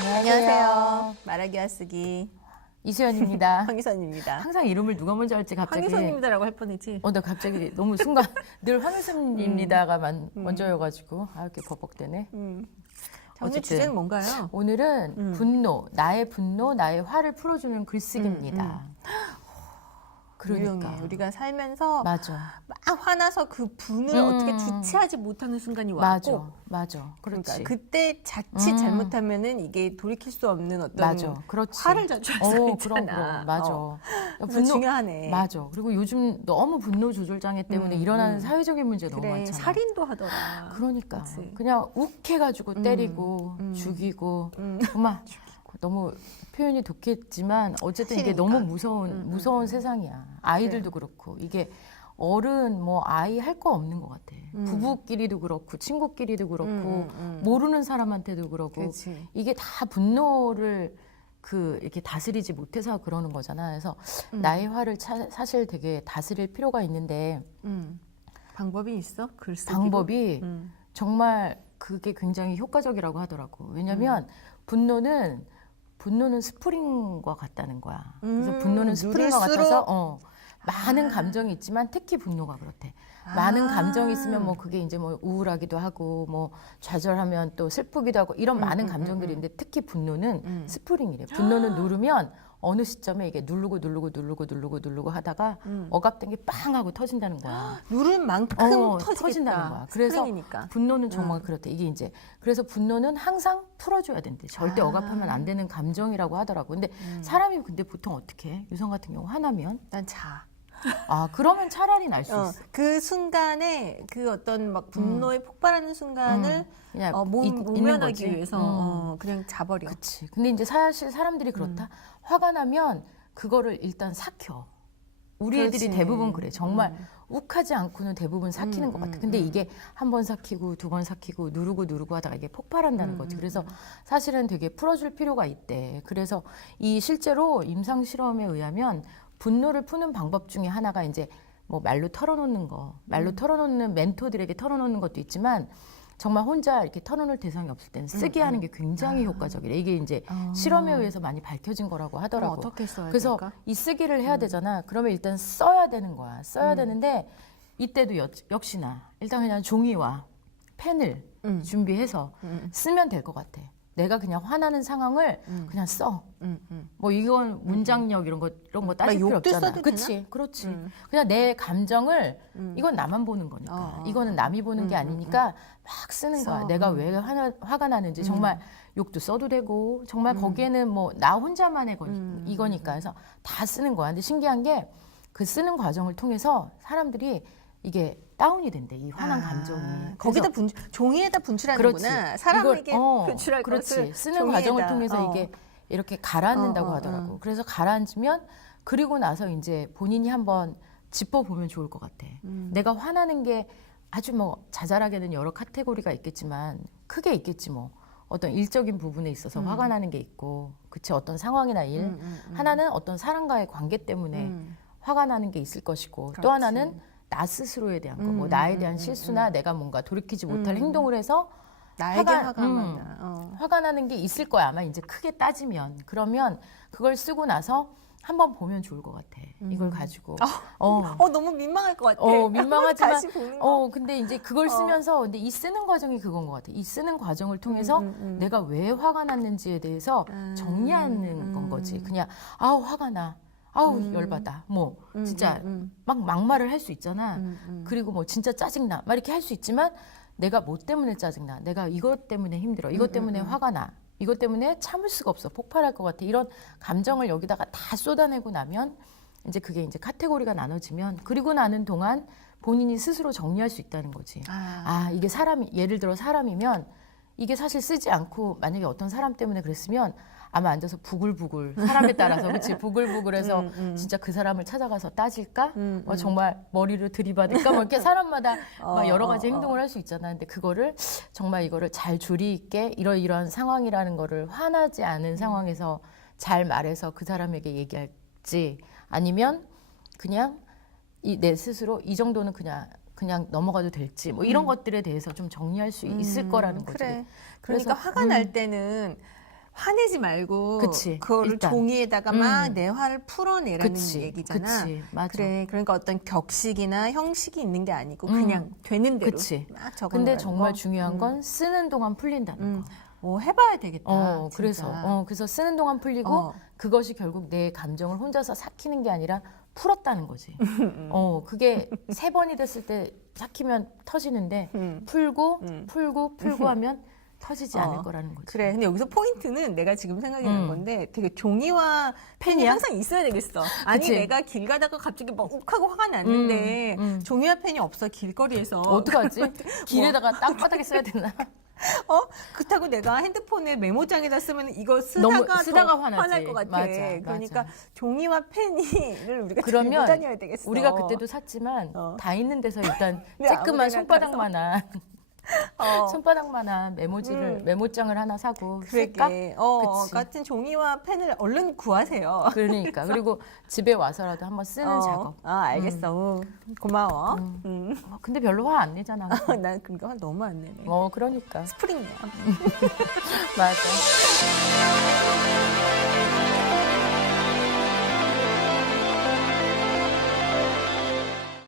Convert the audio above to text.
안녕하세요. 말하기 와 쓰기 이수연입니다. 황희선입니다. 항상 이름을 누가 먼저 할지 갑자기 황희선입니다라고 할 뻔했지. 어, 나 갑자기 너무 순간 늘 황희선입니다가 만 먼저여가지고 아 이렇게 버벅대네. 음. 자, 오늘. 주제는 뭔가요? 오늘은 음. 분노, 나의 분노, 나의 화를 풀어주는 글쓰기입니다. 그러니까 유용해. 우리가 살면서 맞아, 막 화나서 그 분을 음. 어떻게 주체하지 못하는 순간이 맞아, 왔고, 맞아. 그렇지. 그러니까 그때 자칫 음. 잘못하면은 이게 돌이킬 수 없는 어떤 맞아, 그렇지. 화를 자초할 수가 어, 있잖아. 그럼 맞아. 어. 야, 그래서 중요하네. 맞아. 그리고 요즘 너무 분노 조절 장애 때문에 음, 일어나는 음. 사회적인 문제 너무 그래 많잖아. 살인도 하더라. 그러니까 그치. 그냥 욱해가지고 음, 때리고 음. 죽이고 음. 정말 너무 표현이 독했지만 어쨌든 이게. 너무 무서운 음, 음, 무서운 음. 세상이야. 아이들도 그렇고 이게 어른 뭐 아이 할 거 없는 것 같아. 음. 부부끼리도 그렇고 친구끼리도 그렇고 음, 음, 음. 모르는 사람한테도 그러고 그렇지. 이게 다 분노를 그 이렇게 다스리지 못해서 그러는 거잖아. 그래서 음. 나의 화를 차- 사실 되게 다스릴 필요가 있는데 음. 방법이 있어? 글쓰기로? 방법이 음. 정말 그게 굉장히 효과적이라고 하더라고. 왜냐면 음. 분노는 분노는 스프링과 같다는 거야. 그래서 음, 분노는 스프링과 누를수록- 같아서 어, 많은 아. 감정이 있지만 특히 분노가 그렇대. 많은 아. 감정이 있으면 뭐 그게 이제 뭐 우울하기도 하고 뭐 좌절하면 또 슬프기도 하고 이런 많은 음, 음, 감정들이 음. 있는데 특히 분노는 음. 스프링이래. 분노는 누르면 어느 시점에 이게 누르고 누르고 누르고 누르고 누르고 하다가 음. 억압된 게 빵 하고 터진다는 거야. 누른 만큼 어. 터진다는 거야. 그래서 스프링이니까. 분노는 정말 음. 그렇대. 이게 이제 그래서 분노는 항상 풀어줘야 된대. 절대 아. 억압하면 안 되는 감정이라고 하더라고. 근데 음. 사람이 근데 보통 어떻게 해? 유성 같은 경우 화나면 난 자. 아 그러면 차라리 날 수 어, 있어. 그 순간에 그 어떤 막 분노에 폭발하는 순간을 음. 그냥 어, 몸, 이- 있는 모면하기. 위해서 음. 어, 그냥 자버려. 그치. 근데 이제 사실 사람들이 그렇다. 화가 나면 그거를 일단 삭혀. 우리 애들이 그렇지. 대부분 그래. 정말 음. 욱하지 않고는 대부분 삭히는 음, 것 같아. 음, 근데 음. 이게 한 번 삭히고 두 번 삭히고 누르고 누르고 하다가 이게 폭발한다는 음, 거지. 음, 그래서 사실은 되게 풀어줄 필요가 있대. 그래서 이 실제로 임상 실험에 의하면 분노를 푸는 방법 중에 하나가 이제 뭐 말로 털어놓는 거, 말로 음. 털어놓는 멘토들에게 털어놓는 것도 있지만 정말 혼자 이렇게 털어놓을 대상이 없을 때는 쓰게 하는 게 굉장히 효과적이래. 이게 이제 음, 아. 실험에 의해서 많이 밝혀진 거라고 하더라고. 어떻게 써야 그래서 될까? 이 쓰기를 해야 되잖아. 그러면 일단 써야 되는 거야. 써야 음. 되는데 이때도 여- 역시나 일단 그냥 종이와 펜을 음. 준비해서 음. 쓰면 될 것 같아. 내가 그냥 화나는 상황을 음. 그냥 써. 음, 음. 뭐 이건 문장력 이런 거 이런 거 따질 막 필요 욕도 없잖아. 써도 그렇지, 그렇지. 음. 그냥 내 감정을 음. 이건 나만 보는 거니까. 어, 어. 이거는 남이 보는 게 음, 음, 아니니까 막 쓰는 써. 거야. 내가 음. 왜 화나, 화가 나는지 정말 욕도 써도 되고 정말 거기에는 뭐 나 혼자만의 거 음, 이거니까 그래서 다 쓰는 거야. 근데 신기한 게 그 쓰는 과정을 통해서 사람들이 이게 다운이 된대. 이 화난 아, 감정이. 거기다 분 종이에다 그렇지. 분출하는구나. 사람에게 이걸, 어, 분출할 그렇지. 것을 쓰는 종이에다. 과정을 통해서 어. 이게 이렇게 가라앉는다고 어, 어, 하더라고. 어. 그래서 가라앉으면 그리고 나서 이제 본인이 한번 짚어보면 좋을 것 같아. 음. 내가 화나는 게 아주 뭐 자잘하게는 여러 카테고리가 있겠지만 크게 있겠지 뭐. 어떤 일적인 부분에 있어서 음. 화가 나는 게 있고, 그치 어떤 상황이나 일. 음, 음, 음. 하나는 어떤 사람과의 관계 때문에 음. 화가 나는 게 있을 것이고, 또 그렇지. 하나는 나 스스로에 대한 거, 뭐 음, 나에 음, 대한 음, 실수나 내가 뭔가 돌이키지 못할 음. 행동을 해서 나에게 화가- 화가, 음. 많아. 어. 화가 나는 게 있을 거야 아마 이제 크게 따지면 그러면 그걸 쓰고 나서 한번 보면 좋을 것 같아 이걸 가지고 어, 어 너무 민망할 것 같아. 어 민망하지만. 어 근데 이제 그걸 쓰면서 근데 이 쓰는 과정이 그건 것 같아 이 쓰는 과정을 통해서 음, 음. 내가 왜 화가 났는지에 대해서 음, 정리하는 건 음. 거지 그냥 아우 화가 나 아우 열받아. 뭐 음, 진짜 음, 막 막말을 할 수 있잖아. 음, 음. 그리고 뭐 진짜 짜증나. 막 이렇게 할 수 있지만 내가 뭐 때문에 짜증나? 내가 이것 때문에 힘들어. 음, 이것 때문에 화가 나. 이것 때문에 참을 수가 없어. 폭발할 것 같아. 이런 감정을 여기다가 다 쏟아내고 나면 이제 그게 이제 카테고리가 나눠지면 그리고 나는 동안 본인이 스스로 정리할 수 있다는 거지. 아, 아 이게 사람이 예를 들어 사람이면 이게 사실 쓰지 않고 만약에 어떤 사람 때문에 그랬으면 아마 앉아서 부글부글 사람에 따라서 그렇지 부글부글해서 음, 음. 진짜 그 사람을 찾아가서 따질까 음, 뭐 음. 정말 머리를 들이받을까 뭐 이렇게 사람마다 어, 막 여러 어, 가지 어. 행동을 할 수 있잖아 근데 그거를 정말 이거를 잘 조리 있게 이러이러한 상황이라는 거를 화나지 않은 음. 상황에서 잘 말해서 그 사람에게 얘기할지 아니면 그냥 이 내 스스로 이 정도는 그냥 그냥 넘어가도 될지 뭐 이런 음. 것들에 대해서 좀 정리할 수 있을 음, 거라는 거죠. 그래. 그래서, 그러니까 화가 음. 날 때는 화내지 말고 그치, 거를 일단. 종이에다가 막 음. 내 화를 풀어내라는 그치, 얘기잖아. 그치, 맞아. 그래. 그러니까 어떤 격식이나 형식이 있는 게 아니고 음. 그냥 되는 대로 그치. 막 적어 근데 정말 거. 중요한 음. 건 쓰는 동안 풀린다는 음. 거. 어, 해봐야 되겠다. 어. 그래서 어, 그래서 쓰는 동안 풀리고 어. 그것이 결국 내 감정을 혼자서 삭히는 게 아니라 풀었다는 거지. 음. 어, 그게 세 번이 됐을 때 삭히면 터지는데 음. 풀고 음. 풀고 풀고 하면 터지지 않을 어, 거라는 거지. 그래. 근데 여기서 포인트는 내가 지금 생각이 난 음. 건데 되게 종이와 펜이 펜이야? 항상 있어야 되겠어. 아니 그치? 내가 길 가다가 갑자기 막 욱하고 화가 났는데 음, 음. 종이와 펜이 없어 길거리에서. 어떡하지? 뭐. 길에다가 땅바닥에 써야 되나? 어? 그렇다고 내가 핸드폰에 메모장에다 쓰면 이거 쓰다가 쓰다가. 화날 것 같아. 맞아, 그러니까 맞아. 종이와 펜이를 우리가 그러면 다녀야 되겠어. 우리가 그때도 샀지만 어. 다 있는 데서 일단 네, 쬐끄만 손바닥만한 어. 손바닥만한 메모지를 음. 메모장을 하나 사고 쓸까? 그러게. 어, 그치. 같은 종이와 펜을 얼른 구하세요. 그러니까 그리고 집에 와서라도 한번 쓰는 어. 작업. 아, 알겠어. 응. 고마워. 음. 음. 어, 근데 별로 화 안 내잖아. 난 그러니까 화 너무 안 내네. 어, 그러니까. 스프링이야. 맞아.